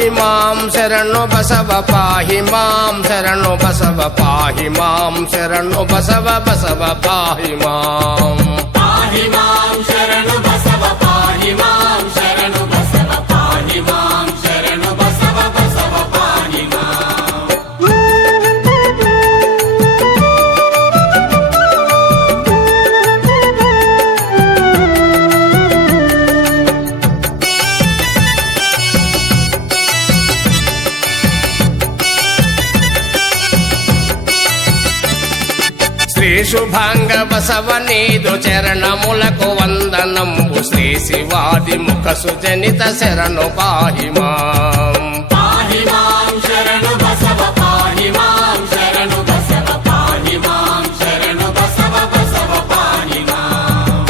పాహి మాం శరణు బసవ పాహి మాం శరణు బసవ పాహి మాం శరణు బసవ బసవ పాహి మాం పాహి మాం శరణు బసవ పాహి మాం శరణు బసవ పాహి మాం శరణు బసవ బసవ పాహి మాం శ్రీ శుభాంగ బసవ నీదు చరణములకు వందనంబు శ్రీ శివాది ముఖ సుజనిత శరణు పాహి మాం పాహి మాం శరణు బసవ పాహి మాం శరణు బసవ పాహి మాం శరణు బసవ బసవ పాహి మాం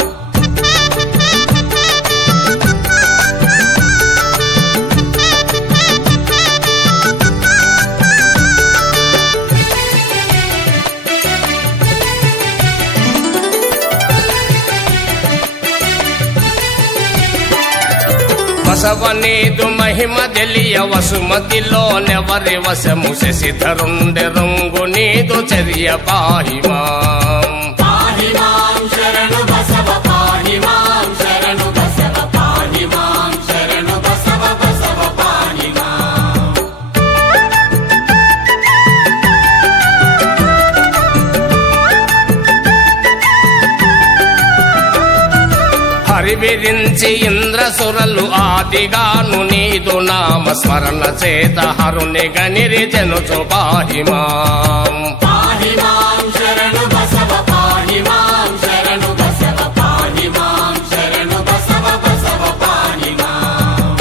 బసవ నీదు మహిమ తెలియ వసుమతిలో నెవరి వశము శశిధరుండె రంగు నీదు చర్య పాహి మాం పాహి మాం శరణు బసవ పాహి మాం శరణు బసవ పాహి మాం శరణు బసవ బసవ పాహి మాం హరివిరించి ఇంద్రసురలు ఆదిగాను నీదు నామ స్మరణ చేత హరుని గనిరి జనుచు పాహి మాం పాహి మాం శరణు బసవ పాహి మాం శరణు బసవ పాహి మాం శరణు బసవ బసవ పాహి మాం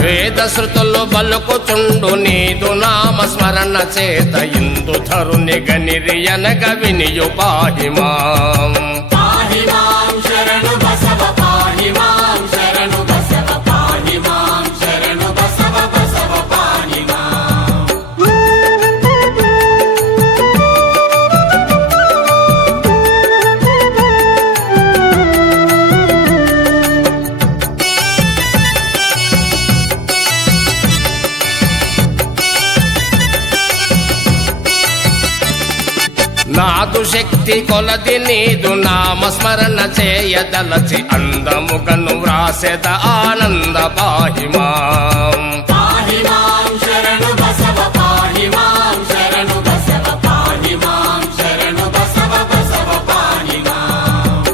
వేద శృతులు బలుకుచుండు నీదు నామ స్మరణ చేత ఇందు ధరుని గనిరి అనగ వినియు పాహి మాం పాహి మాం శరణు బసవ పాహి మాం శరణు బసవ పాహి మాం శరణు బసవ బసవ పాహి మాం నాదు శక్తి కొలది నీదు నామ స్మరణ చేయదలచి అందముగను వ్రాసెద ఆనంద పాహి మాం పాహి మాం శరణు బసవ పాహి మాం శరణు బసవ పాహి మాం శరణు బసవ బసవ పాహి మాం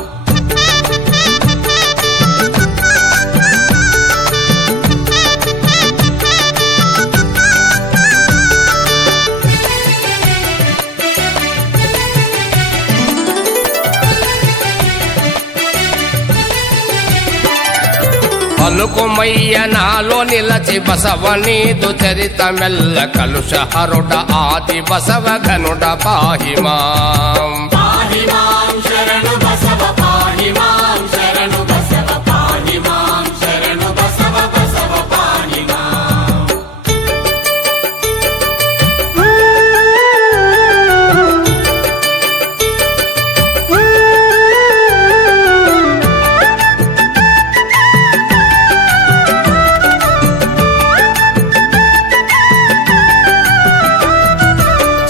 పలుకుమయ్య నాలో నిలచి బసవ నీదు చరిత మెల్ల కలుష హరుడ ఆది బసవ ఘనుడ పాహి మాం పాహి మాం శరణు బసవ పాహి మాం శరణు బసవ పాహి మాం శరణు బసవ బసవ పాహి మాం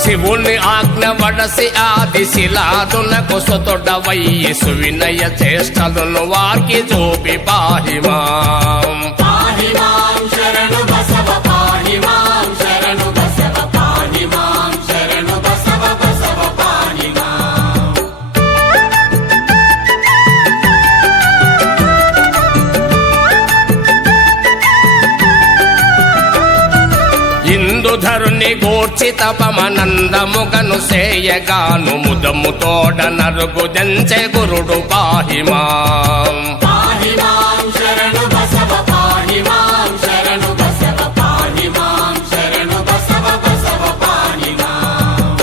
శివుని ఆజ్ఞ వడసి ఆది శిలాదునకు సుతొడవయ్యి సువినయ చేష్టలను వారికి చూపి పాహి మాం పాహి మాం శరణు బసవ పాహి మాం శరణు బసవ పాహి మాం శరణు బసవ బసవ పాహి మాం ఇందుధరుని గూర్చి తపమనందముగను సేయగాను ముదము తోడ నరుగు దంచె గురుడు పాహి మాం పాహి మాం శరణు బసవ పాహి మాం శరణు బసవ పాహి మాం శరణు బసవ బసవ పాహి మాం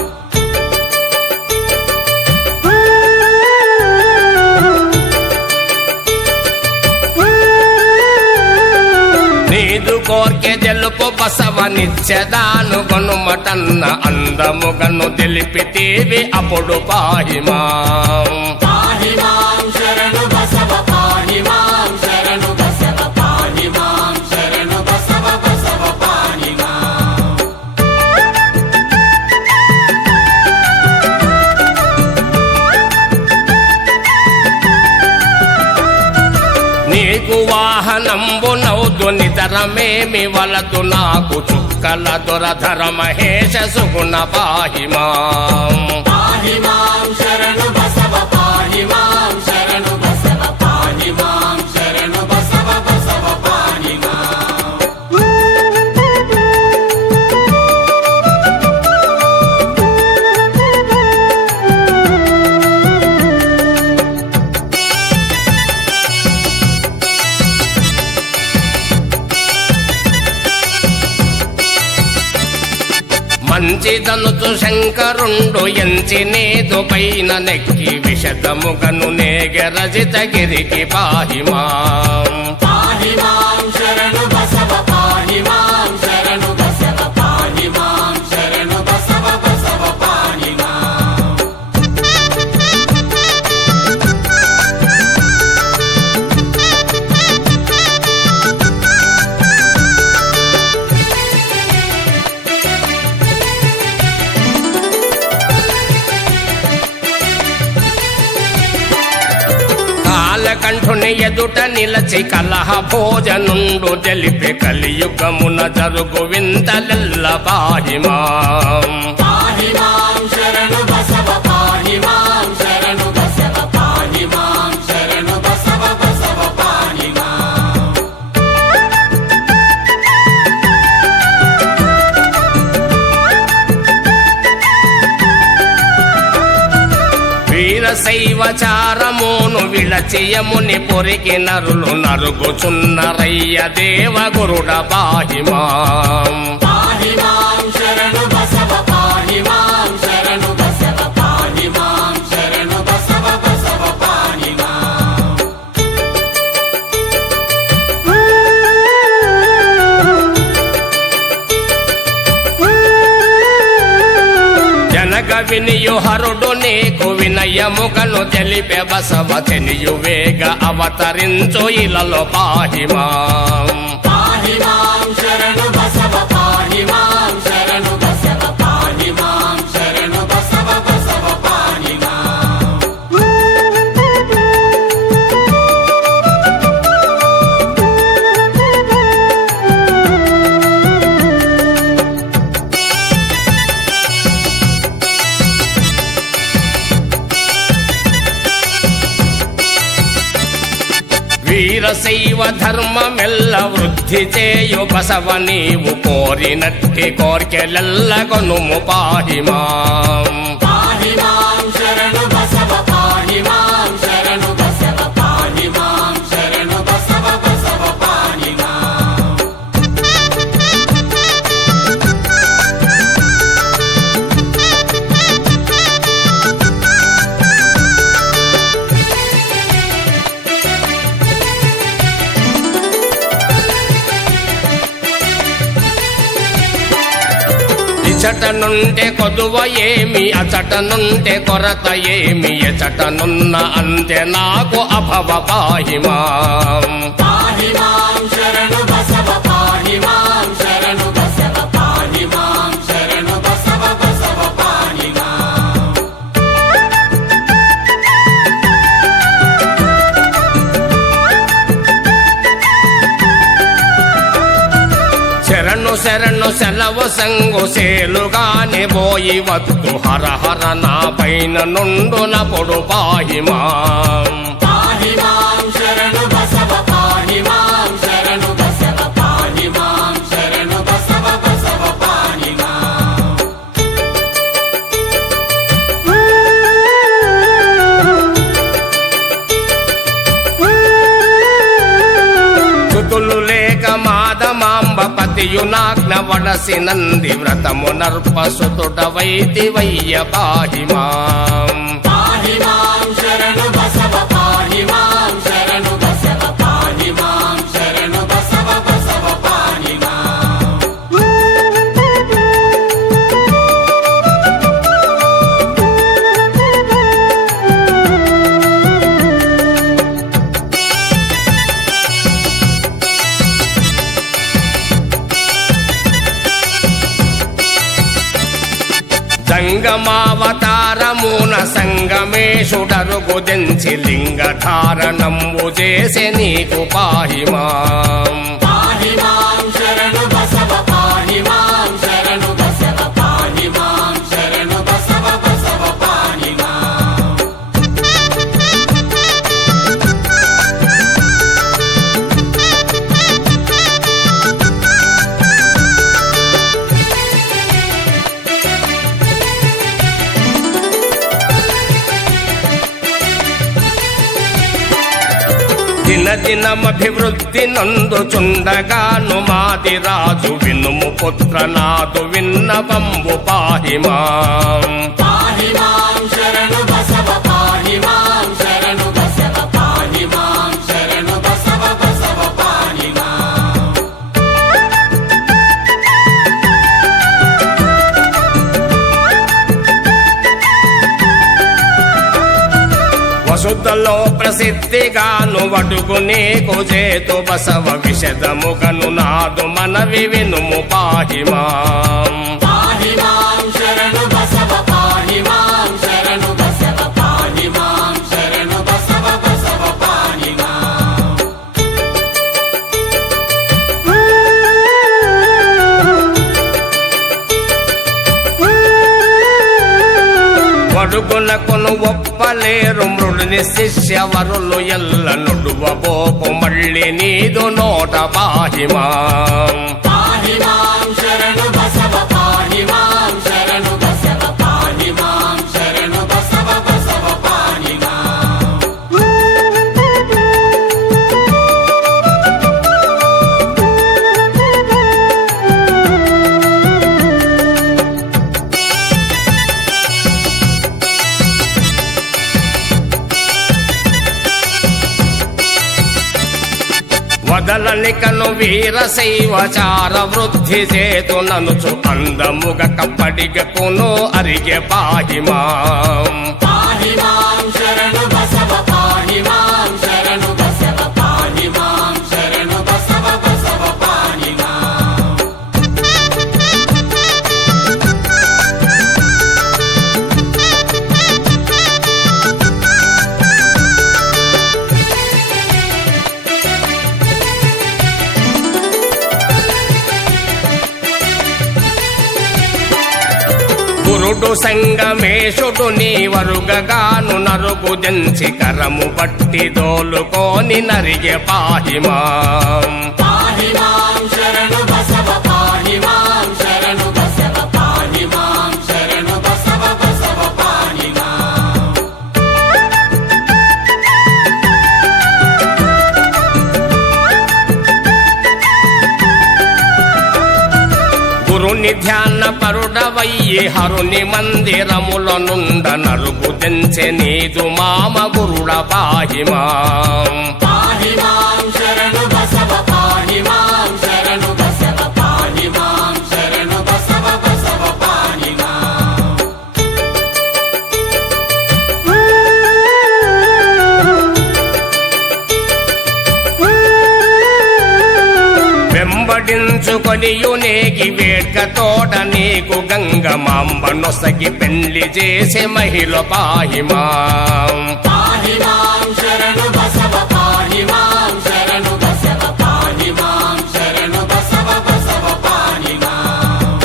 నీదు కోర్కె తెలుపు బసవనిచ్చెదాను గొనుమటన్న అందముగను తెలిపితేవి అప్పుడు పాహిమాం పాహి మాం శరణు బసవ పాహి మాం శరణు బసవ పాహి మాం శరణు బసవ బసవ పాహి మాం నీకు వాహనంబునౌదు నితరమేమి వలదు నాకు చుక్కల దొరధర మహేశ సుగుణ పాహిమాం పాహి మాం శరణు బసవ పాహి మాం శరణు బసవ పాహి మాం శరణు బసవ బసవ పాహి మాం మంచిదనుచు శంకరుండు ఎంచినేదు పైన నెక్కి విషదముగను నేగరజిత గిరికి పాహిమాం పాహి మాం శరణు బసవ పాహి మాం శరణు బసవ పాహి మాం శరణు బసవ బసవ పాహి మాం కాలకంఠుని ఎదుట నిలచి కలహ భోజనుండు తెలిపి కలియుగమున జరుగు వింతలెల్ల పాహిమాం పాహి మాం శరణు బసవ పాహి మాం శరణు బసవ పాహి మాం శరణు బసవ బసవ పాహి మాం వీరశైవచారమును విళచియముని పొరికి నరులు నరుగుచున్నరయ్య దేవగురుడ పాహిమాం పాహి మాం శరణు బసవ పాహి మాం శరణు బసవ పాహి మాం శరణు బసవ బసవ పాహి మాం జనక వినియు హరుడు నీకు వినయముగను తెలిపే బసవ తెలియు వేగ అవతరించు ఇలలో పాహిమాం పాహి మాం శరణు బసవ పాహి మాం శరణు బసవ పాహి మాం శరణు బసవ బసవ పాహి మాం వీరశైవ ధర్మమెల్ల వృద్ధి చేయు బసవ నీవు కోరినట్టి కోర్కెలెల్ల కొనుము పాహిమాం పాహి మాం శరణు బసవ పాహి మాం శరణు బసవ పాహి మాం శరణు బసవ బసవ పాహి మాం ఇచట నుంటే కొదువ ఏమి అచట నుంటే కొరత ఏమి ఎచటనున్న అంతే నాకు అభవ పాహిమాం పాహి మాం శరణు బసవ పాహి మాం శరణు బసవ పాహి మాం శరణు బసవ బసవ పాహి మాం శరణు శరణు సెలవు సంగు సేలుగాని పోయి వద్దు హర హర నా పైన నుండునప్పుడు పాహిమాం పాహి మాం శరణు బసవ పాహి మాం శరణు బసవ పాహి మాం శరణు బసవ బసవ పాహి మాం చుతులు లేక మాదమాంబ పతియునాజ్ఞ వడసి నంది వ్రతము నర్పసుతుడ వైదివయ్య పాహిమాం పాహి మాం శరణు బసవ పాహి మాం శరణు బసవ పాహి మాం శరణు బసవ బసవ పాహి మాం సంగమావతారమున సంగమేశుడరుగు దెంచి లింగధారణంబు చేసే నీకు పాహి మాం. పాహి మాం శరణు బసవ పాహి మాం శరణు బసవ పాహి మాం శరణు బసవ బసవ పాహి మాం. దినదినమభివృద్ధి నందుచుండగాను మాది రాజు వినుము పుత్రనాదు విన్నవంబు పాహి మాం. పాహి మాం శరణు బసవ పాహి మాం శరణు బసవ పాహి మాం శరణు బసవ బసవ పాహి మాం. వసుధలో ప్రసిద్ధిగాను వడుగు నీకు చేతు బసవ విషదముగను నాదు మనవి వినుము పాహి మాం. పాహి మాం శరణు బసవ పాహి మాం శరణు బసవ పాహి మాం శరణు బసవ బసవ పాహి మాం. వడుగునకును ఒప్పలేరు మృడుని శిష్యవరులు ఎల్ల నుడువబోకు మళ్ళీ నీదు నోట పాహి మాం. పాహి మాం శరణు బసవ పాహి మాం శరణు బసవ పాహి మాం శరణు బసవ బసవ పాహి మాం. వదలనికను వీరశైవచార వృద్ధి చేతు ననుచు అందముగ కప్పడిగకును అరిగె పాహి మాం. పాహి మాం శరణు బసవ పాహి మాం శరణు బసవ పాహి మాం శరణు బసవ బసవ పాహి మాం. గురుడు సంగమేశుడు నీ వరుగగాను నరుగు దెంచి కరము పట్టి దోలుకోని నరిగె పాహి మాం. పాహి మాం శరణు బసవ పాహి మాం శరణు బసవ పాహి మాం శరణు బసవ బసవ పాహి మాం. గురుని ధ్యాన పరుడవయ్యి హరుని మందిరముల నుండ నరుగు దెంచె నీదు మామ గురుడ పాహి మాం. పాహి మాం శరణు బసవ పాహి మాం శరణు బసవ పాహి మాం శరణు బసవ బసవ పాహి మాం. వెంబడించుకొనియునేగి వేడ్క తోడ నీకు గంగమాంబ నొసగి పెళ్లి చేసే మహిళ పాహి మాం. పాహి మాం శరణు బసవ పాహి మాం శరణు బసవ పాహి మాం శరణు బసవ బసవ పాహి మాం.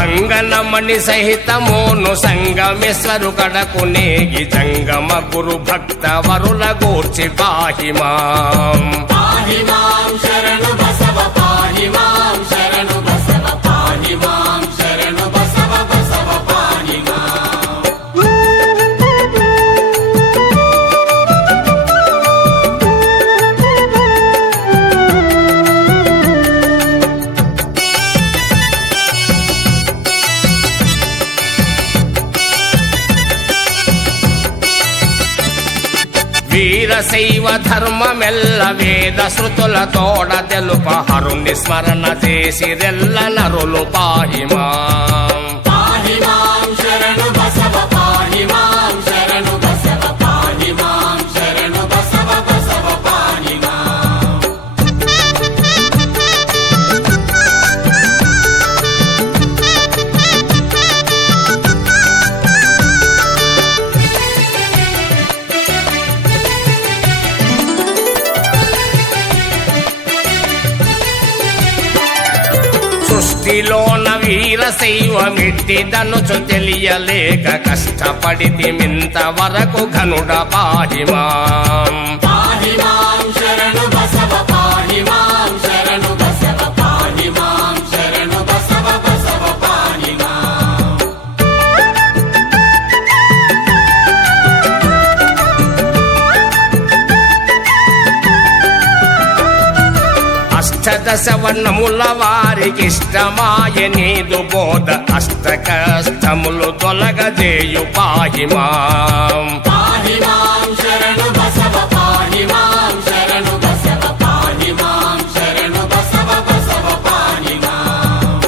అంగనమణి సహితమోను సంగమేశ్వరు కడకు నేగి జంగమ గురు భక్త వరుల గూర్చి పాహి మాం. పాహి మాం శరణు బసవ పాహి మాం శరణు బసవ పాహి మాం శరణు బసవ బసవ పాహి మాం. వీరశైవ ధర్మమెల్ల వేద శృతుల తోడ తెలుప హరుని స్మరణ చేసిరెల్ల నరులు పాహి మాం. పాహి మాం శరణు బసవ పాహి మాం శరణు బసవ పాహి మాం శరణు బసవ బసవ పాహి ముష్టిలోన వీరశైవమిట్టిదనుచు తెలియలేక కష్టపడితిమింత వరకు ఘనుడ పాహి మాం. పాహి మాం శరణు బసవ పాహి మాం శరణు బసవ పాహి మాం శరణు బసవ బసవ పాహి మాం. అష్టదశ వర్ణముల వారికిష్టమాయ నీదు బోధ అష్ట కష్టములు తొలగజేయు పాహి మాం. పాహి మాం శరణు బసవ పాహి మాం శరణు బసవ పాహి మాం శరణు బసవ బసవ పాహి మాం.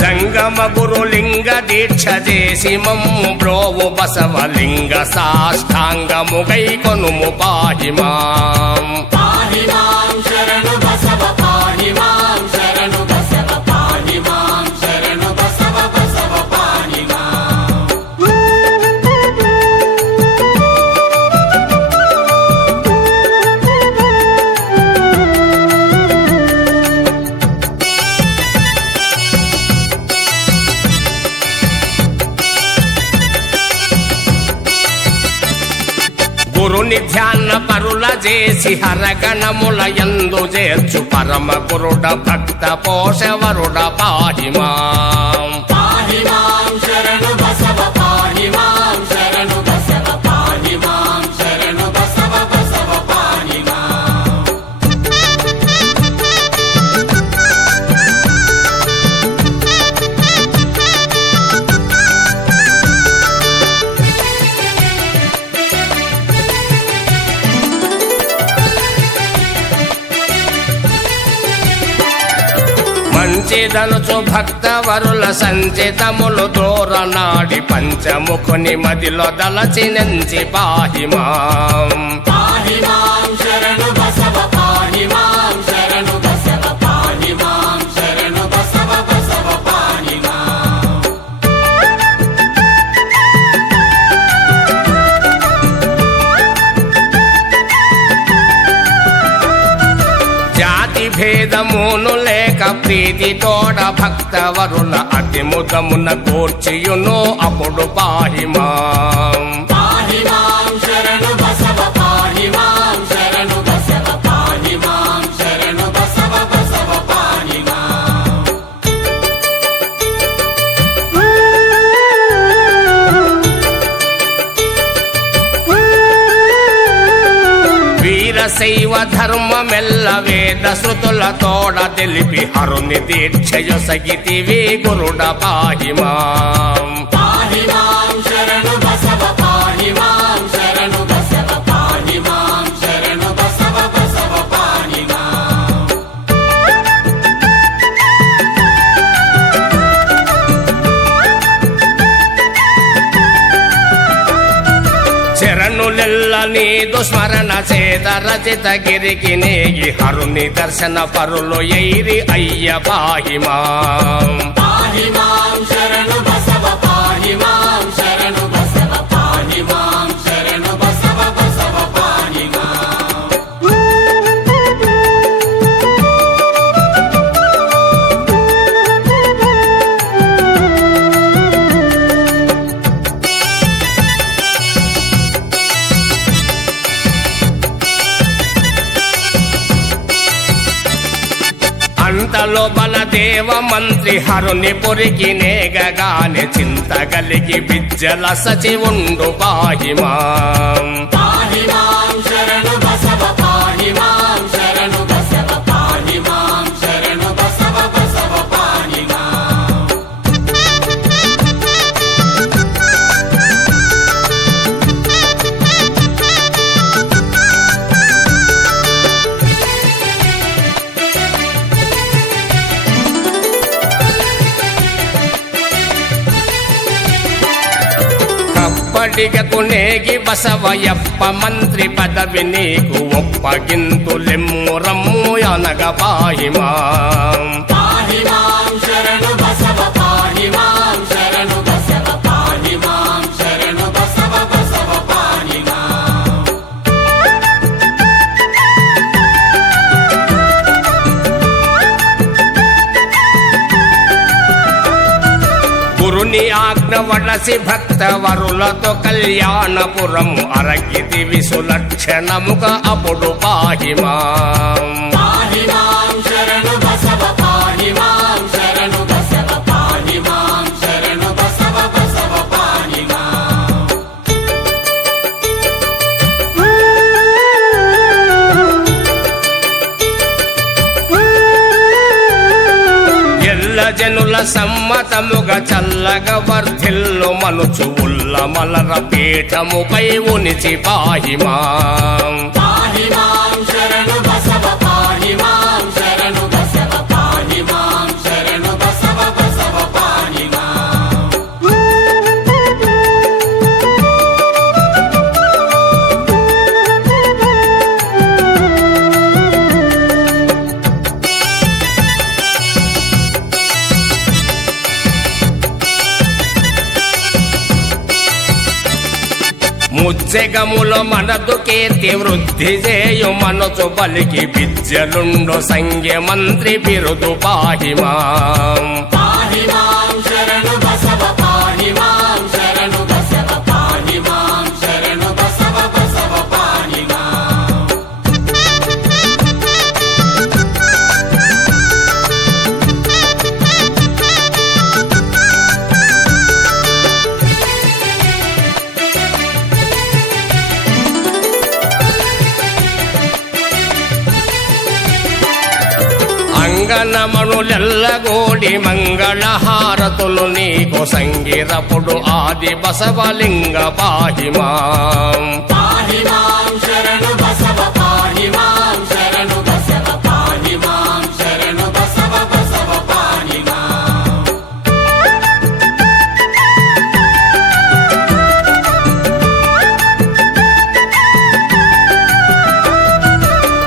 జంగమ గురులింగ దీక్ష చేసి మమ్ము బ్రోవు బసవలింగ సాష్టాంగముగై కొనుము పాహి మాం. పాహి మాం శరణు బసవ పాహి మాం శరణు బసవ పాహి మాం శరణు బసవ బసవ పాహి మాం. గురుని ధ్యాన పరుల చేసి హరగణముల యందు చేర్చు పరమ గురుడ భక్త పోషవరుడ పాహి మాం. పాహి మాం శరణు బసవ పాహి మాం శరణు బసవ పాహి మాం శరణు బసవ బసవ పాహి మాం. మంచిదనుచు భక్త వరుల సంచితములు దూరనాడి పంచముఖుని మదిలో దలచినంచి పాహి మాం. పాహి మాం శరణు బసవ పాహి మాం శరణు బసవ పాహి మాం శరణు బసవ బసవ పాహి మాం. జాతి భేదమును లేక ప్రీతి తోడ భక్త వరుల అతి ముదమున కూర్చియును అప్పుడు పాహి మాం. పాహి మాం శరణు బసవ పాహి మాం శరణు బసవ పాహి మాం శరణు బసవ బసవ పాహి మాం. వీరశైవ ధర్మమెల్ల వేద శృతుల తోడ తెలిపి హరుని దీక్షయొసగితివి గురుడ పాహి మాం. పాహి మాం శరణు బసవ పాహి మాం శరణు బసవ పాహి మాం శరణు బసవ బసవ పాహి మాం. శరణులెల్ల నీదు స్మరణ చేత రచిత గిరికి నేగి హరుని దర్శన పరులు ఎయిరి అయ్య పాహి మాం. పాహి మాం శరణు బసవ పాహి మాం శరణు బసవ పాహి మాం శరణు బసవ బసవ పాహి మాం. అంతలో బలదేవ మంత్రి హరుని పొరికి నేగగానే చింతగలిగి విద్యల సచివుండు పాహి మాం. పాహి మాం శరణు బసవ పాహి మాం శరణు బసవ పాహి మాం శరణు బసవ బసవ పాహి మాం. కప్పటిగకు నేగి బసవయప్ప మంత్రి పదవి నీకు ఒప్పగింతులెమ్ము రమ్ము అనగ పాహి మాం. పాహి మాం శరణు బసవ పాహి మాం శరణు బసవ పాహి మాం శరణు బసవ బసవ పాహి ముని ఆజ్ఞ వడసి భక్త వరులతో కళ్యాణపురము అరగితి విసులక్షణముగ అప్పుడు పాహిమాం పాహి మాం శరణు బసవ పాహి మాం శరణు బసవ పాహి మాం శరణు బసవ బసవ పాహి మాం ఎల్ల జనుల సమ్మతముగ చల్లగ వర్ధిల్లు మనుచు ఉల్ల మలర పీఠముపై ఉనిచి పాహిమాం పాహి మాం శరణు బసవ పాహి మాం శరణు బసవ పాహి మాం శరణు బసవ బసవ పాహి మాం ముజ్జగముల మనదు కీర్తి వృద్ధి చేయు మనసు బలికి విద్యలుండు సంఖ్య మంత్రి బిరుదు పాహిమాం పాహి మాం శరణు బసవ పాహి మాం శరణు బసవ పాహి మాం శరణు బసవ బసవ పాహి మాం అంగనమణులెల్లగోడి మంగళహారతులు నీకు సంగిరపుడు ఆది బసవలింగ పాహిమాం పాహి మాం శరణు బసవ పాహి మాం శరణు బసవ పాహి మాం శరణు బసవ బసవ పాహి మాం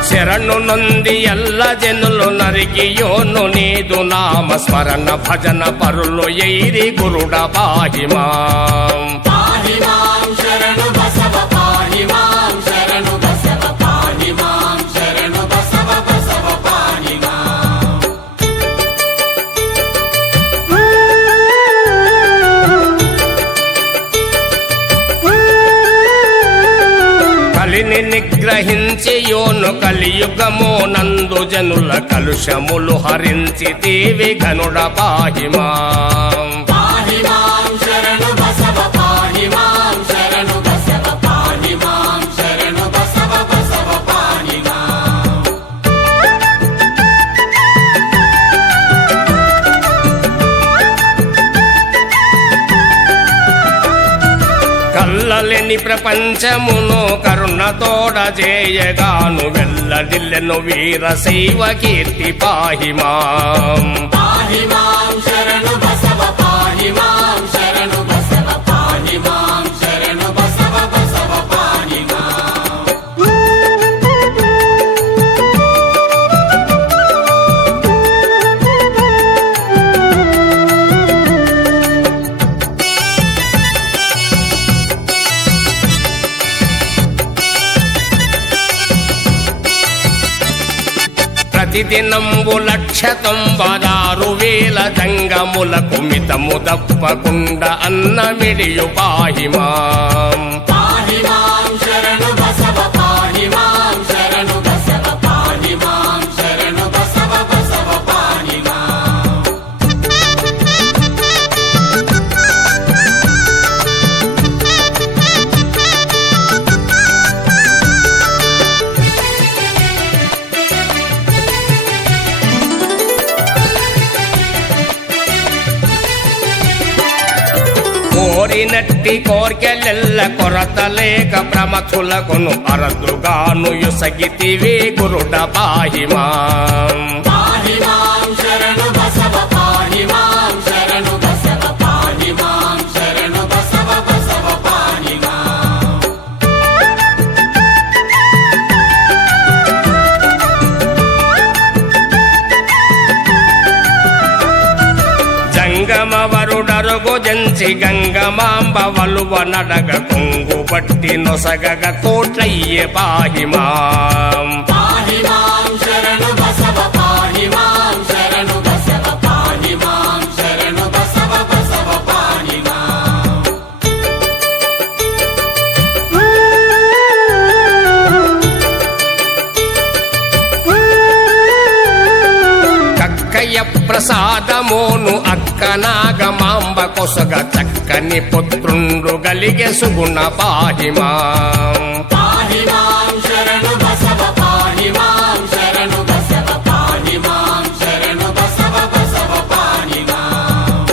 శరణు నొంది ఎల్ల జనులు నరికియోను నీదు నామ స్మరణ భజన పరులు ఎయిరి గురుడ పాహిమాం పాహి మాం శరణు బసవ పాహి మాం శరణు బసవ పాహి మాం శరణు బసవ బసవ పాహి మాం కలిని నిగ్రహించి యోను కలియుగము నందు జనుల కలుషములు హరించి దేవి ఘనుడ పాహిమాం పాహి మాం శరణు బసవ పాహి మాం శరణు బసవ పాహి మాం శరణు బసవ బసవ పాహి మాం కల్లలేని ప్రపంచమును కరుణతోడ చేయగాను వెల్లడిల్లెను వీరశైవ కీర్తి పాహిమాం పాహి మాం శరణు బసవ పాహి మాం శరణు బసవ పాహి మాం శరణు బసవ బసవ పాహి మాం ప్రతిదినంబు 196,000 జంగములకు మితము తప్పకుండా అన్నమిడియు పాహిమాం పాహి మాం శరణు బసవ పాహి మాం శరణు బసవ పాహి మాం శరణు బసవ బసవ పాహి మాం కోరినట్టి కోర్కెలెల్ల కొరత లేక ప్రమథులకును అరదుగాను యుసగితివే గురుడ పాహిమాం పాహి మాం శరణు బసవ పాహి మాం శరణు బసవ పాహి మాం శరణు బసవ బసవ పాహి మాం జంగమ వరుడరుగు జంచి గంగమాంబ వలువ నడగ కొంగు పట్టి నొసగగ కోట్లయ్యే పాహిమాం పాహి మాం శరణు బసవ పాహి మాం శరణు బసవ పాహి మాం శరణు బసవ బసవ పాహి ప్రసాదమోను అక్కనాగమాంబ కొసగ చక్కని పుత్రుండు గలిగే సుగుణ పాహిమాం పాహి మాం శరణు బసవ పాహి మాం శరణు బసవ పాహి మాం శరణు బసవ బసవ పాహి మాం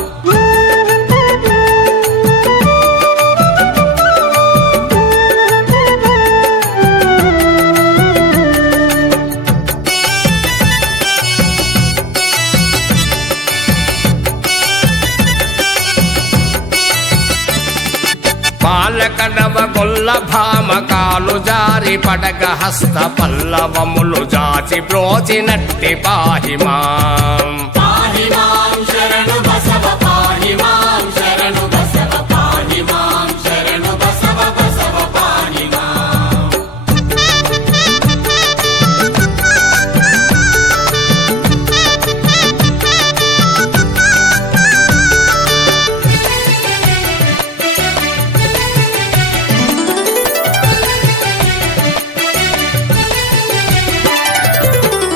పాలకడవ గొల్ల భామకాలు జారి పడగ హస్త పల్లవములు జాచి బ్రోచినట్టి పాహిమాం పాహి మాం శరణు బసవ పాహి మాం శరణు బసవ పాహి మాం శరణు బసవ బసవ పాహి మాం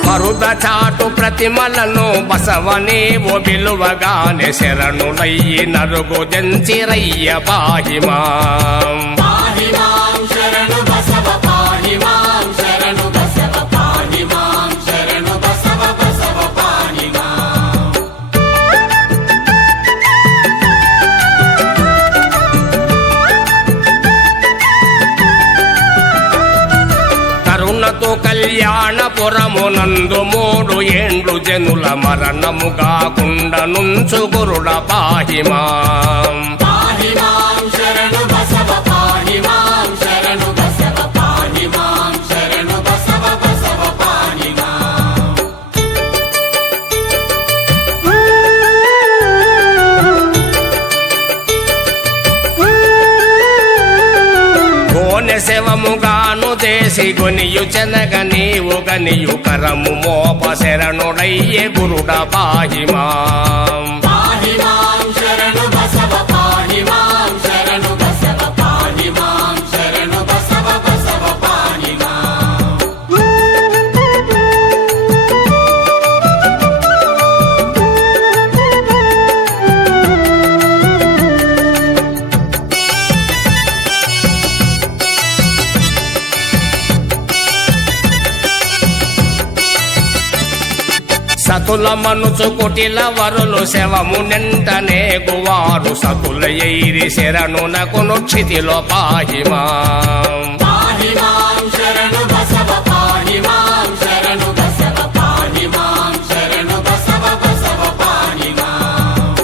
మరుద చాటు ప్రతిమలను బసవనేవో విలువగానే శరణులయ్యి నరుగు జంచిరయ్య పాహిమాం పాహి మాం శరణు బసవ పాహి మాం శరణు బసవ పాహి మాం శరణు బసవ బసవ పాహి మాం కరుణతో కళ్యాణపురమునందు 3 ఏండ్లు జనుల మరణముగాకుండ నుంచు గురుడ పాహిమాం పాహి మాం శరణు బసవ పాహి మాం శరణు బసవ పాహి మాం శరణు బసవ బసవ పాహి మాం గోనె శవముగాను దేశి గొనియు చెనగ నీవు గనియు కరము మోప శరణుడయ్యే గురుడ పాహిమాం పాహి మాం శరణు బసవ పాహి మాం శరణు బసవ పాహి మాం శరణు బసవ బసవ పాహి మాం సతుల మనుచు కుటిల వరులు శవము నింటనే గువారు సతుల ఎయిరి శరణునకును క్షితిలో పాహిమాం పాహి మాం శరణు బసవ పాహి మాం శరణు బసవ పాహి మాం శరణు బసవ బసవ పాహి మాం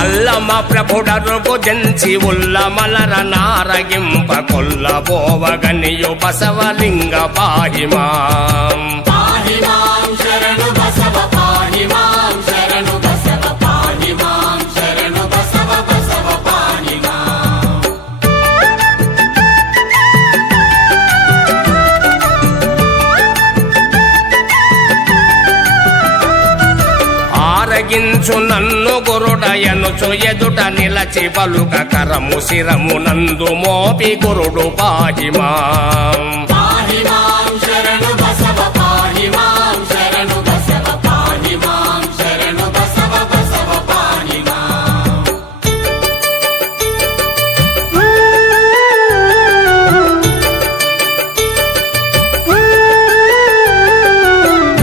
అల్లమ ప్రభుడరుగు జంచి ఉల్ల మలర నారగింప కొల్ల బోవగనియు బసవలింగ పాహిమాం పాహి మాం శరణు బసవ పాహి మాం శరణు బసవ పాహి మాం శరణు బసవ బసవ పాహి మాం ఆరగించు నన్ను గురుడయనుచు ఎదుట నిలచి పలుక కరము శిరము నందు మోపి గురుడు పాహిమాం పాహి మాం శరణు బసవ పాహి మాం శరణు బసవ పాహి మాం శరణు బసవ బసవ పాహి మాం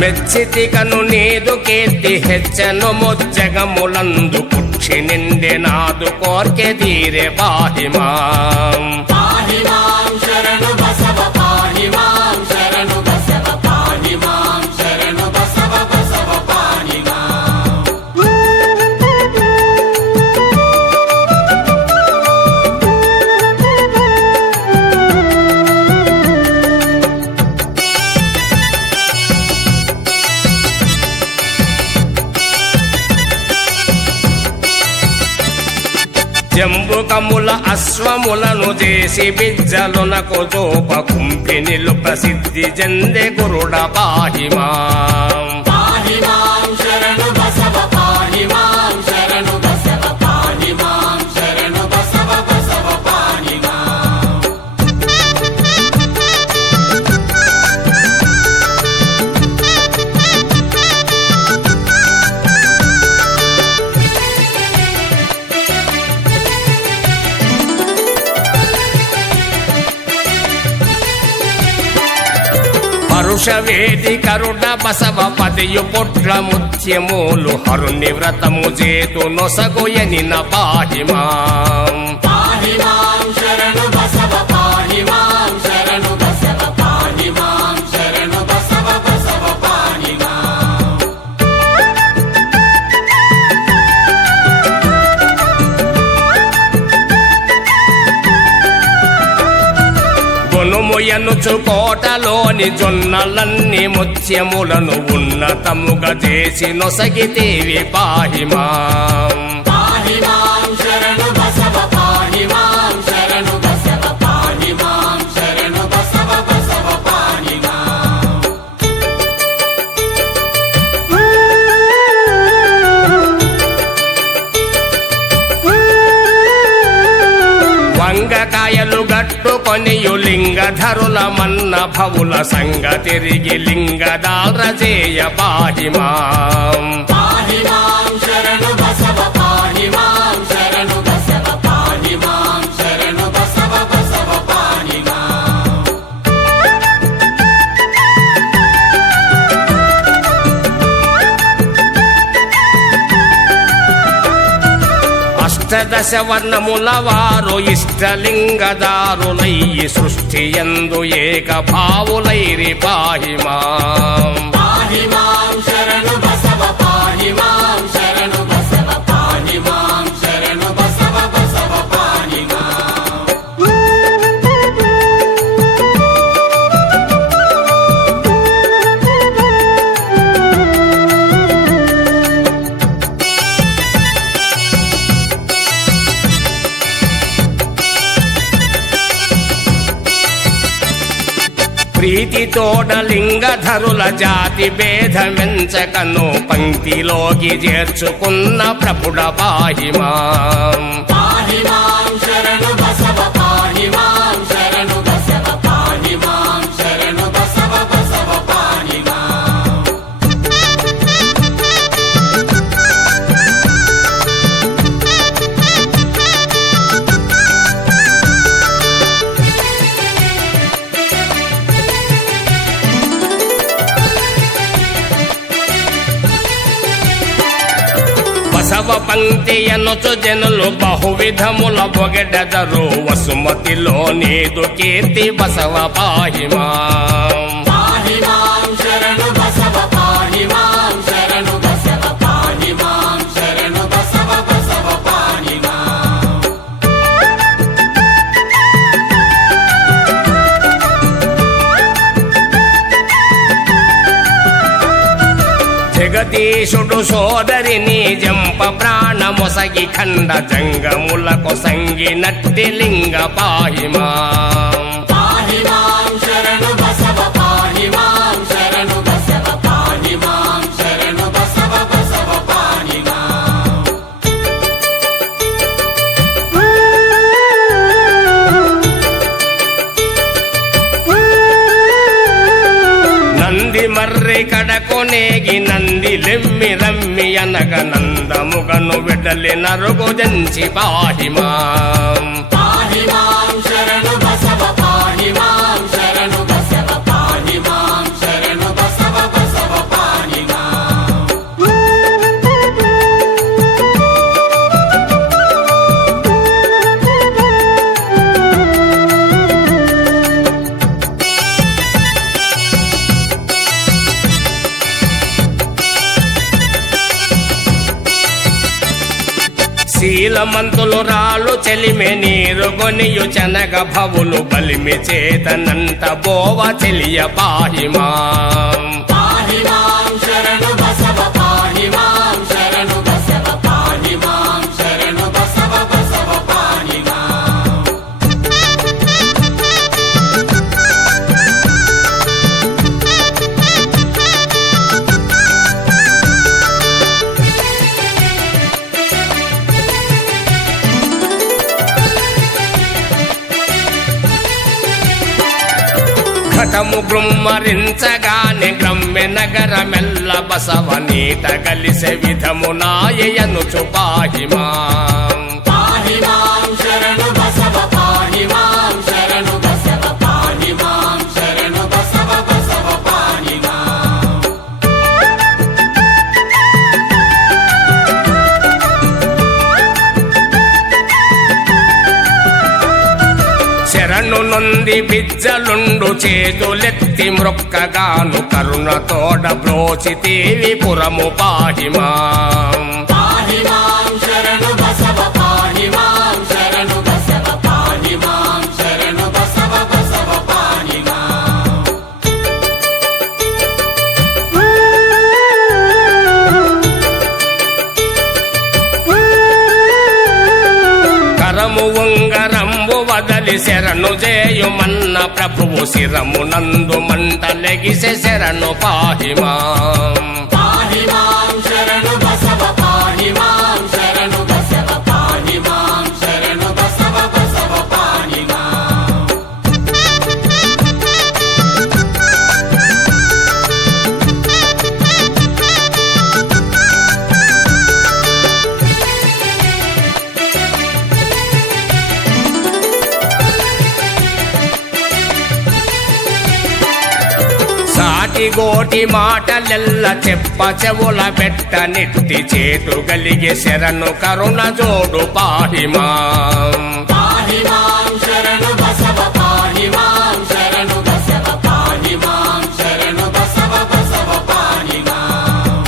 మెచ్చితి కను నీదు కీర్తి హెచ్చను ముజ్జగములందు కుక్షి నిండె నాదు కోర్కె తీరే పాహిమాం పాహి మాం శరణు బసవ పాహి మాం శరణు బసవ పాహి మాం శరణు బసవ బసవ పాహి మాం జంబుకముల అశ్వములను చేసి బిజ్జలునకు జోప కుంభినిలు ప్రసిద్ధి చెందే గురుడ పాహిమాం పాహి మాం శరణు బసవ పాహి మాం శరణు బసవ పాహి మాం శరణు బసవ బసవ పాహి మాం పరుషవేది కరుణ బసవ పదియు పొట్ల ముత్యములు హరుని వ్రతము చేతు నొసగుయనిన పాహిమాం పాహి మాం శరణు బసవ పాహి మాం శరణు బసవ పాహి మాం శరణు బసవ బసవ పాహి మాం గొనుముయనుచు కోటలోని జొన్నలన్నీ ముత్యములను ఉన్నతముగా చేసి నొసగితేవి పాహిమాం పాహి మాం శరణు బసవ పాహి మాం శరణు బసవ పాహి మాం శరణు బసవ బసవ పాహి మాం వంగకాయలు గట్టుకొనియు లింగధరుల మన్న భవుల సంగ తిరిగి లింగదారజేయ పాహిమాం పాహి మాం శరణు బసవ పాహి మాం శరణు బసవ పాహి మాం శరణు బసవ బసవ పాహి మాం అష్టదశ వర్ణముల వారు ఇష్టలింగదారులయ్యి సృష్టి యందు ఏక భావులైరి పాహిమాం పాహి మాం శరణు బసవ పాహి మాం శరణు బసవ పాహి మాం శరణు బసవ బసవ పాహి మాం ప్రీతితోడ లింగధరుల జాతి భేదమెంచకను పంక్తిలోకి చేర్చుకున్న ప్రభుడ పాహిమాం పాహి మాం శరణు బసవ పాహి మాం శరణు బసవ పాహి మాం శరణు బసవ బసవ పాహి మాం బసవ పంక్తి ఎనుచు జనులు బహువిధముల బొగెడదరు వసుమతిలో నీదు కీర్తి బసవ పాహిమాం పాహి మాం శరణు బసవ పాహి మాం శరణు బసవ పాహి మాం శరణు బసవ బసవ పాహి మాం జగదీశుడు సోదరిని జంప ప్రాణమొసగి ఖండ జంగములకు సంగి నట్టి లింగ పాహిమాం పాహి మాం శరణు బసవ పాహి మాం శరణు బసవ పాహి మాం శరణు బసవ బసవ పాహి మాం నంది మర్రి కడకొనేగి నంది లెమ్మి రమ్మి అనగ నందముగను విడలి నరుగు జంచి పాహిమాం పాహి మాం శరణు బసవ పాహి మాం శరణు బసవ పాహి మాం శరణు బసవ బసవ పాహి మాం శీలమంతులు రాళ్ళు చెలిమె నీరు గొనియు చనగ భవులు బలిమి చేతనంత బోవ చెలియ పాహిమాం పాహి మాం శరణు బసవ పాహి మాం శరణు బసవ పాహి మాం శరణు బసవ బసవ గ్రుమ్మరించగానే గ్రమ్మె నగరమెల్ల బసవ నీట కలిసే విధమునాయనుచు పాహిమాం పాహి మాం శరణు బసవ పాహి మాం శరణు బసవ పాహి మాం శరణు బసవ బసవ పాహి మాం శరణు నొంది బిజ్జలుండు చేతులెత్తి మ్రొక్కగాను కరుణతోడ బ్రోచితీవి పురము పాహిమాం పాహి మాం శరణు బసవ పాహి మాం శరణు బసవ పాహి మాం శరణు బసవ బసవ పాహి మాం కరము ఉంగరంబు వదలి శరణు జేయుమన్న ప్రభువు శిరము నందు మంటలెగిసె శరణు పాహిమాం పాహి మాం శరణు బసవ పాహి మాం శరణు బసవ పాహి మాం శరణు బసవ బసవ పాహి మాం సాటి గోటి మాటలెల్ల చెప్ప చెవుల బెట్ట నెట్టి చేటు గలిగే శరణు కరుణ జోడు పాహిమాం పాహి మాం శరణు బసవ పాహి మాం శరణు బసవ పాహి మాం శరణు బసవ బసవ పాహి మాం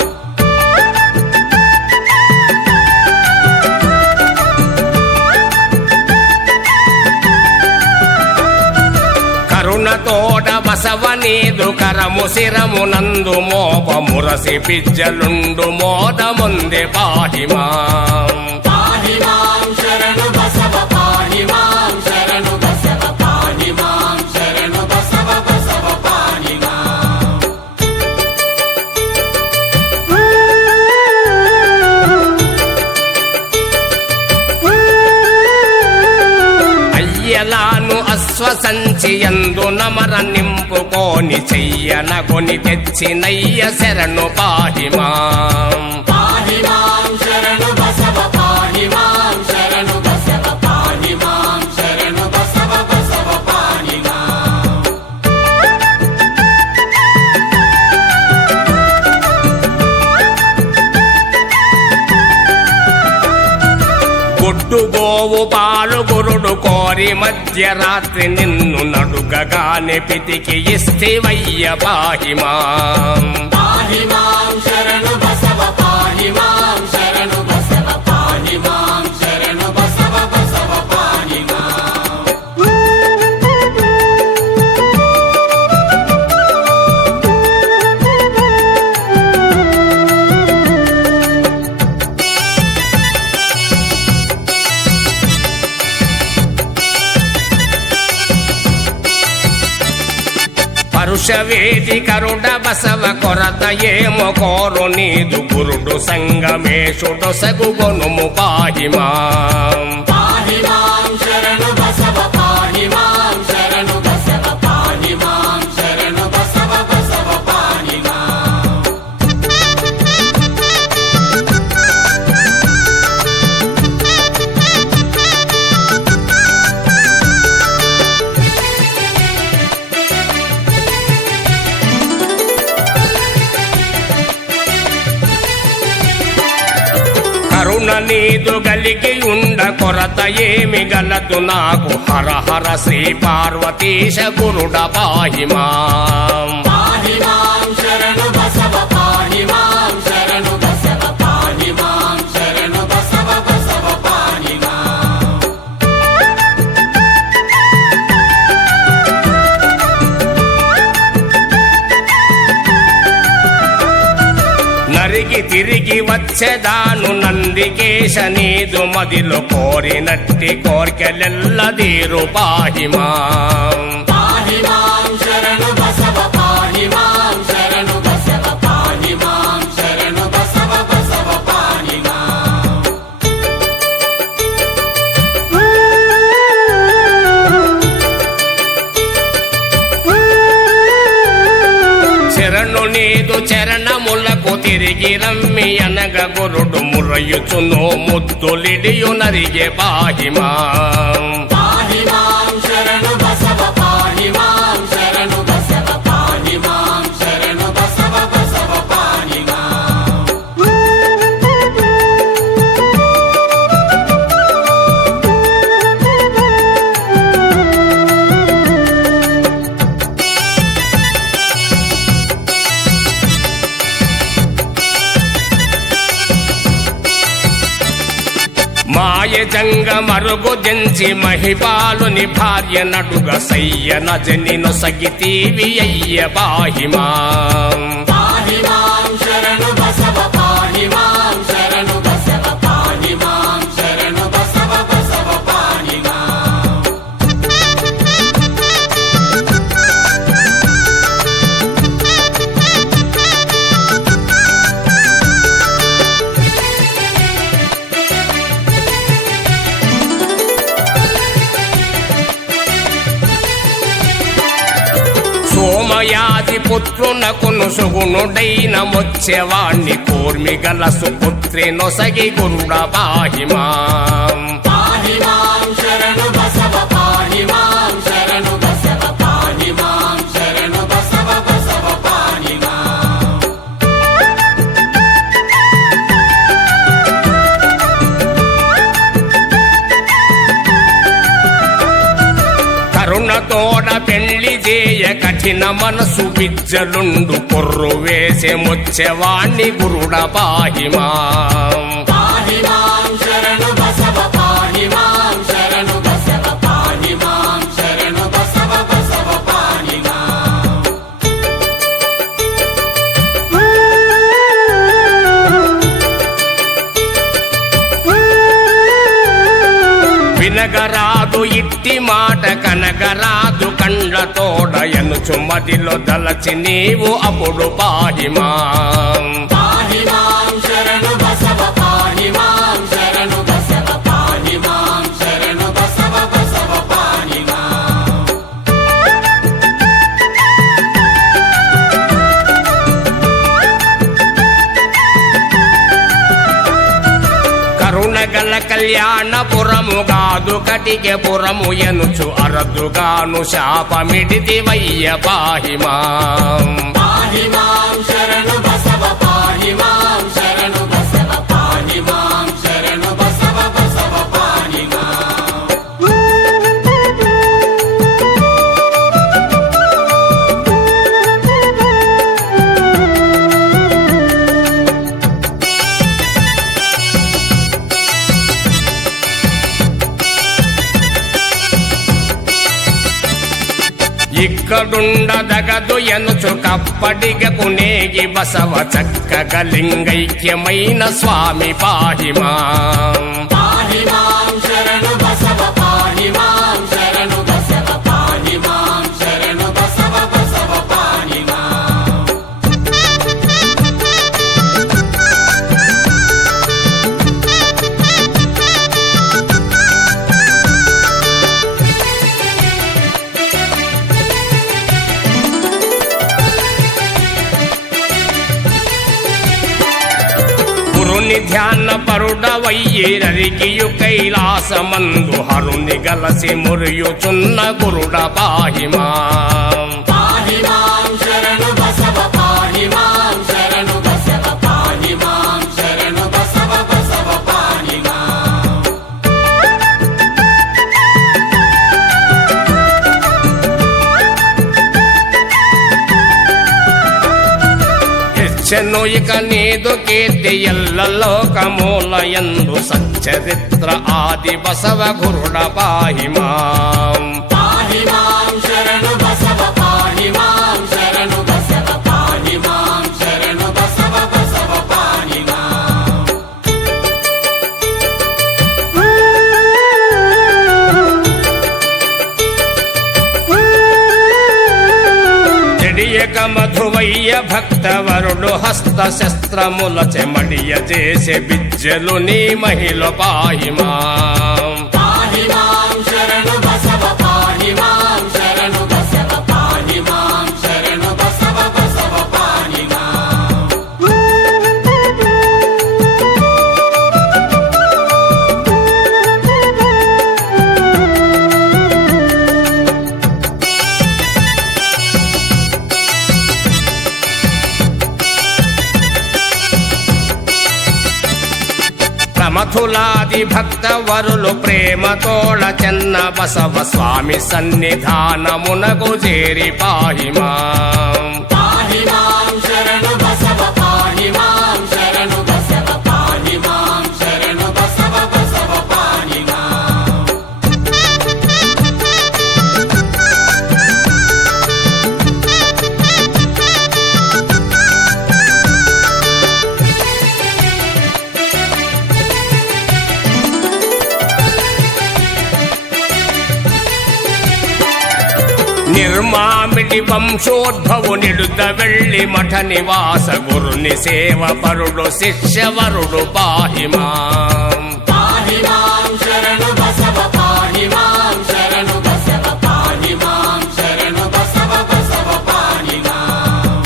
కరుణతోట బసవ నీదు కరము శిరము నందు మోప మురసి పిజ్జలుండు మోదముందే పాహిమాం పాహి మాం శరణు బసవ పాహి మాం శరణు బసవ పాహి మాం శరణు బసవ బసవ పాహి మాం అయ్యలాను అశ్వసంచి యందు నమర నింపుకోని చెయ్యనకొని తెచ్చినయ్య శరణు పాహిమాం పాహి మాం శరణు బసవ పాహి మాం శరణు బసవ పాహి మాం శరణు బసవ బసవ పాహి మాం గుడ్డు గోవు పాలు గురుడు కోరి మధ్యరాత్రి నిన్ను నడుగగానే పితికి ఇస్తివయ్య పాహిమాం పాహి మాం శరణు బసవ పాహి మాం శరణు బసవ పాహి మాం శరణు బసవ బసవ పాహి మాం పరుషవేది కరుడ బసవ కొరత ఏమో కోరు నీదు గురుడు సంగమేశుడు సగుగొనుము పాహిమాం పాహి మాం శరణు బసవ పాహి మాం శరణు బసవ పాహి మాం శరణు బసవ బసవ పాహి మాం కరుణ నీదు గలిగి ఉండ కొరత ఏమి గలదు నాకు హర హర శ్రీ పార్వతీశ గురుడ పాహిమాం పాహి మాం శరణు బసవ పాహి మాం శరణు బసవ పాహి మాం శరణు బసవ బసవ పాహి మాం నరిగి తిరిగి వచ్చేదాను నందికేశ నీదు మదిలో కోరినట్టి కోర్కెలెల్లదీరు పాహిమాం పాహి మాం శరణు బసవ పాహి మాం శరణు బసవ పాహి మాం శరణు బసవ బసవ పాహి మాం. తిరిగి రమ్మి అనగ గురుడు మురయుచును ముద్దులిడియు నరిగే పాహిమాం పాహి మాం శరణు బసవ పాహి మాం శరణు బసవ పాహి మాం శరణు బసవ బసవ పాహి మాం మాయజంగ మరుగు దించి మహిపాలుని భార్య నడుగ సయ్యన జనిను సగితీవి అయ్య పాహిమాం పాహి మాం శరణు బసవ పాహి మాం శరణు బసవ పాహి మాం శరణు బసవ బసవ పాహి మాం సోమయాది పుత్రునకును సుగుణుడైన మొచ్చెవాణ్ణి కూర్మి గల సుపుత్రి నొసగి గురుడ పాహిమాం పాహి మాం శరణు బసవ పాహి మాం శరణు బసవ పాహి మాం శరణు బసవ బసవ పాహి మాం కరుణతోడ పెళ్లి చేయ కఠిన మనసు బిజ్జలుండు పొర్రు వేసే మొచ్చెవాణ్ణి గురుడ పాహిమాం పాహి మాం శరణు బసవ పాహి మాం శరణు బసవ పాహి మాం శరణు బసవ బసవ పాహి మాం వినగరాదు ఇట్టి మాట కనగరాదు కండ్లతోడ ఎనుచు మదిలో దలచి నీవు అప్పుడు పాహిమాం పాహి మాం శరణు బసవ పాహి మాం శరణు బసవ పాహి మాం శరణు బసవ బసవ పాహి మాం కరుణగల కళ్యాణపురముగాదు కటికె పురము ఎనుచు అరదుగాను శాపమిడితి వయ్య పాహిమాం పాహి మాం శరణు బసవ పాహి మాం శరణు బసవ పాహి మాం శరణు బసవ బసవ పాహి మాం ఇక్కడుండదగదు ఎనుచు కప్పడిగకు నేగి బసవ చక్కగ లింగైక్యమైన స్వామి పాహిమాం పాహి మాం శరణు బసవ పాహి మాం శరణు బసవ పాహి మాం శరణు బసవ బసవ పాహి మాం గురుని ధ్యాన పరుడవయ్యేరరికియు కైలాసమందు హరుని గలసి మురియుచున్న గురుడ పాహిమాం పాహి మాం శరణు బసవ పాహి మాం శరణు బసవ పాహి మాం శరణు బసవ బసవ పాహి మాం హెచ్చెను ఇక నీదు కీర్తి ఎల్ల లోకమూలయందు సచ్చరిత్ర ఆది బసవ గురుడ పాహిమాం పాహి మాం శరణు బసవ పాహి మాం శరణు బసవ పాహి మాం శరణు బసవ బసవ పాహి మాం చెడియక మధువయ్య భక్తవరుడు హస్త శస్త్రముల చెమడియ చేసే బిజ్జలు నీ మహిళ పాహిమాం పాహి మాం శరణు బసవ పాహి మాం శరణు బసవ పాహి మాం శరణు బసవ బసవ పాహి మాం సమతులాది భక్త వరులు ప్రేమతోళ చెన్న బసవ స్వామి సన్నిధానమునకు చేరి పాహిమాం పాహి మాం శరణు బసవ పాహి మాం శరణు బసవ పాహి మాం శరణు బసవ బసవ పాహి మాం నిర్మామిడి వంశోద్భవు నిడుద వెళ్ళి మఠ నివాస గురుని సేవ పరుడు శిష్యవరుడు పాహిమాం పాహి మాం శరణు బసవ పాహి మాం శరణు బసవ పాహి మాం శరణు బసవ బసవ పాహి మాం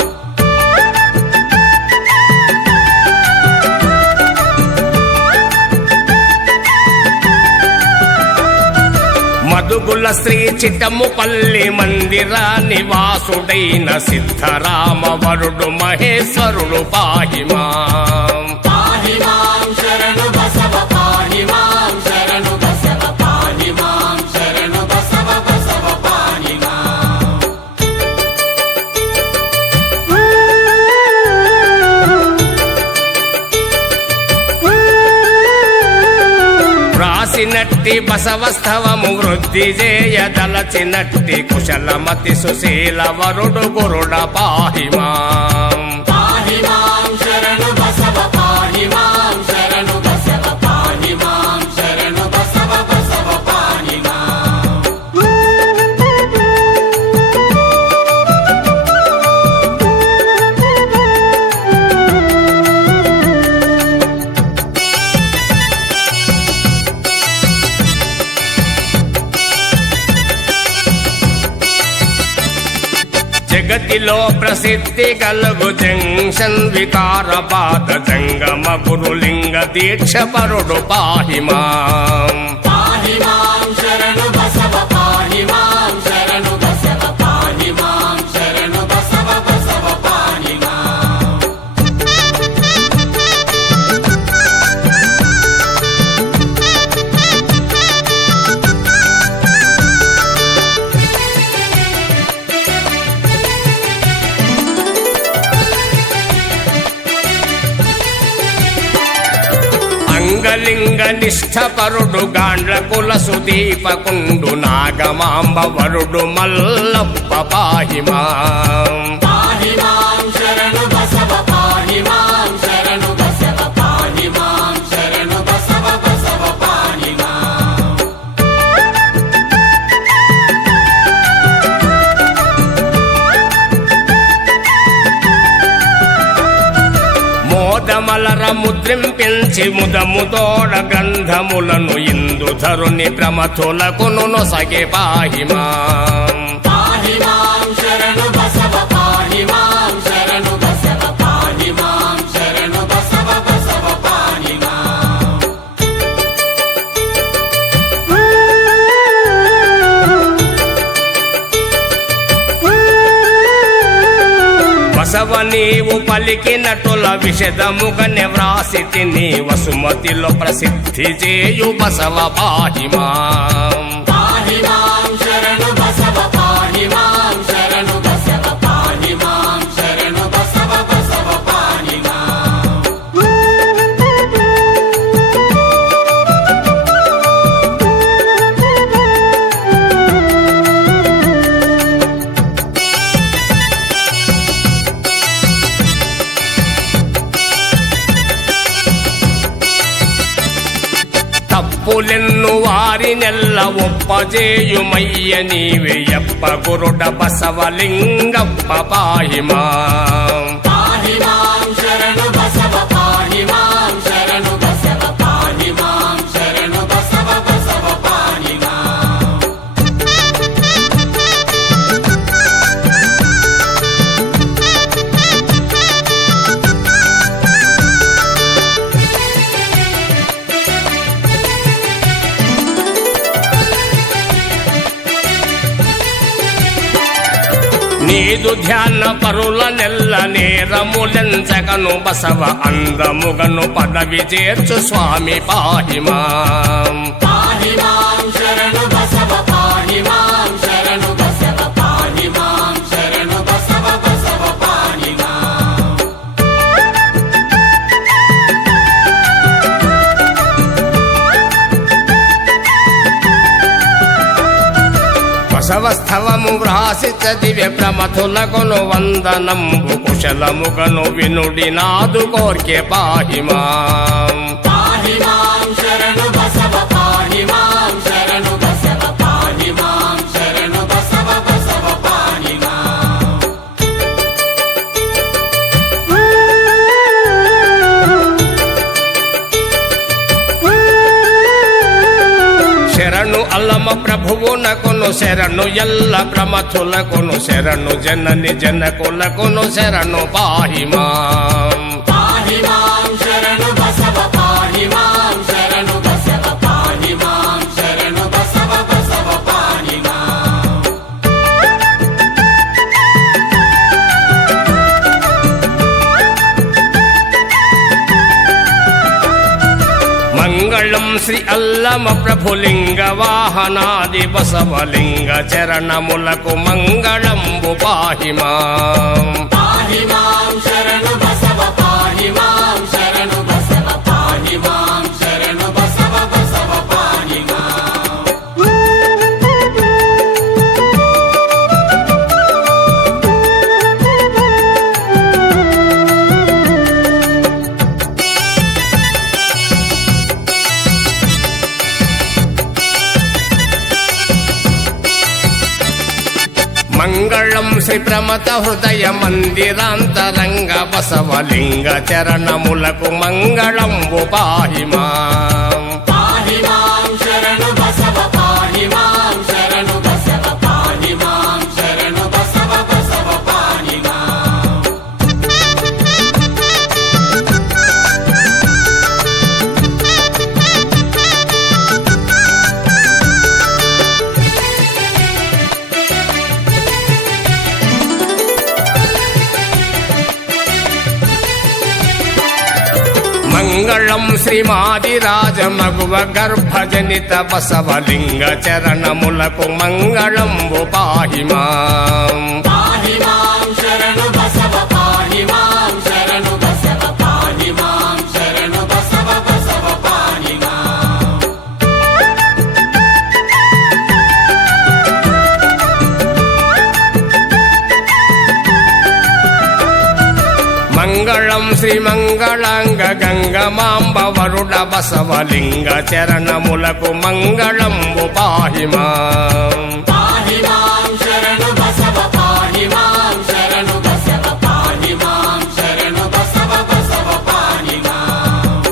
మదుగుల శ్రీ చిట్టముపల్లి మందిర నివాసుడైన సిద్ధరామ వరుడు మహేశ్వరుడు పాహిమాం పాహి మాం శరణు బసవ పాహి మాం శరణు బసవ పాహి మాం శరణు బసవ బసవ పాహి మాం వ్రాసినట్టి బసవస్తవము వృద్ధి చేయదలచినట్టి కుశలమతి సుశీల వరుడు గురుడ పాహిమాం పాహి మాం శరణు బసవ పాహి మాం శరణు బసవ పాహి మాం శరణు బసవ బసవ పాహి మాం జగతిలో ప్రసిద్ధి కలుగు జంక్షన్ వికారపాద జంగమ గురులింగ దీక్ష పరుడు పాహిమాం పాహి మాం శరణు బసవ పాహి మాం శరణు బసవ పాహి మాం శరణు బసవ బసవ పాహి మాం అంగలింగ నిష్ఠ పరుడు గాండ్ల కుల సుదీపకుండు నాగమాంబ వరుడు మల్లప్ప పాహిమాం పాహి మాం శరణు బసవ పాహి మాం శరణు బసవ పాహి మాం శరణు బసవ బసవ పాహి మాం మోదమలర ముద్రింపించి ముదముతోడ గ్రంథములను ఇందుధరుని ప్రమథులకును నొసగే పాహిమాం పాహి మాం శరణు బసవ పాహి మాం శరణు బసవ పాహి మాం శరణు బసవ బసవ పాహి మాం బసవ నీవు పలికినటుల విషదముగనే వ్రాసితి నీ వసుమతిలో ప్రసిద్ధి చేయు బసవ పాహిమాం పాహి మాం శరణు బసవ పాహి మాం శరణు బసవ పాహి మాం శరణు బసవ బసవ పాహి మాం తప్పులెన్ను వారినెల్ల ఒప్పజేయుమయ్య నీవెయ్యప్ప గురుడ బసవలింగప్ప పాహిమాం పాహి మాం శరణు బసవ పాహి మాం శరణు బసవ పాహి మాం శరణు బసవ బసవ పాహి మాం నీ నీదు ధ్యాన పరుల నెల్ల నేరములెంచగను బసవ అందముగను పదవి చేర్చు స్వామి పాహి మాం పాహి మాం శరణు బసవ పాహి మాం శరణు బసవ పాహి మాం శరణు బసవ బసవ పాహి మాం బసవస్థవము వ్రాసి చదివే ప్రమథులకును వందనంబు కుశలముగను వినుడి నాదు కోర్కె పాహి మాం పాహి మాం శరణు బసవ పాహి మాం శరణు బసవ పాహి మాం శరణు బసవ బసవ పాహి మాం శరణు అల్లమ ప్రభువునకును శరణు ఎల్ల ప్రమథులకును శరణు జనని జనకులకును శరణు పాహి మాం పాహి మాం శరణు బసవ పాహి మాం శరణు బసవ పాహి మాం శరణు బసవ బసవ పాహి మాం మంగళం శ్రీ అల్లమ ప్రభులింగ వాహనాది బసవలింగ చరణములకు మంగళంబు పాహి మాం పాహి మాం శరణు బసవ పాహి మాం శరణు బసవ పాహి మాం శరణు బసవ బసవ పాహి మాం మంగళం శ్రీ ప్రమత హృదయ మందిరాంతరంగ బసవలింగ చరణములకు మంగళంబు పాహి మాం పాహి మాం శరణు బసవ పాహి మాం శరణు బసవ పాహి మాం శరణు బసవ బసవ పాహి మాం మంగళం శ్రీమాదిరాజ మగువ గర్భజనిత బసవలింగ చరణములకు మంగళంబు పాహి మాం పాహి మాం శరణు బసవ పాహి మాం శరణు బసవ పాహి మాం శరణు బసవ బసవ పాహి మాం మంగళం శ్రీ మంగళాంగ గంగమాంబ వరుడ బసవలింగ చరణములకు మంగళంబు పాహి మాం పాహి మాం శరణు బసవ పాహి మాం శరణు బసవ పాహి మాం శరణు బసవ బసవ పాహి మాం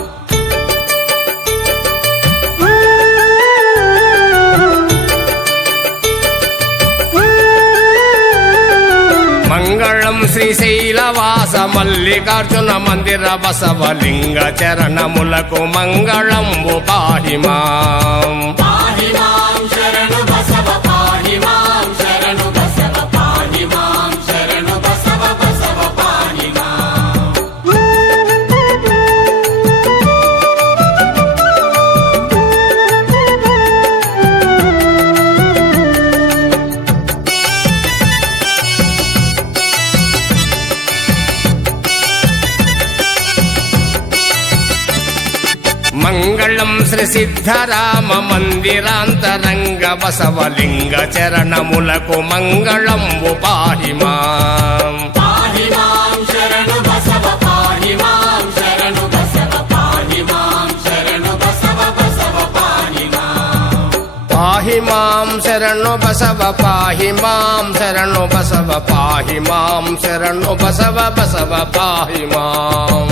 మంగళం శ్రీశైలవాస మల్లికార్జున మందిర బసవలింగ చరణములకు మంగళంబు పాహి మాం పాహి మాం శరణు బసవ పాహి మాం శరణు బసవ పాహి మాం శరణు బసవ బసవ పాహి మాం మంగళం శ్రీ సిద్ధరామ మందిరాంతరంగ బసవలింగ చరణములకు మంగళంబు పాహి మాం పాహి మాం శరణు బసవ పాహి మాం శరణు బసవ పాహి మాం శరణు బసవ బసవ పాహి మాం పాహి మాం శరణు బసవ పాహి మాం శరణు బసవ పాహి మాం శరణు బసవ బసవ పాహి మాం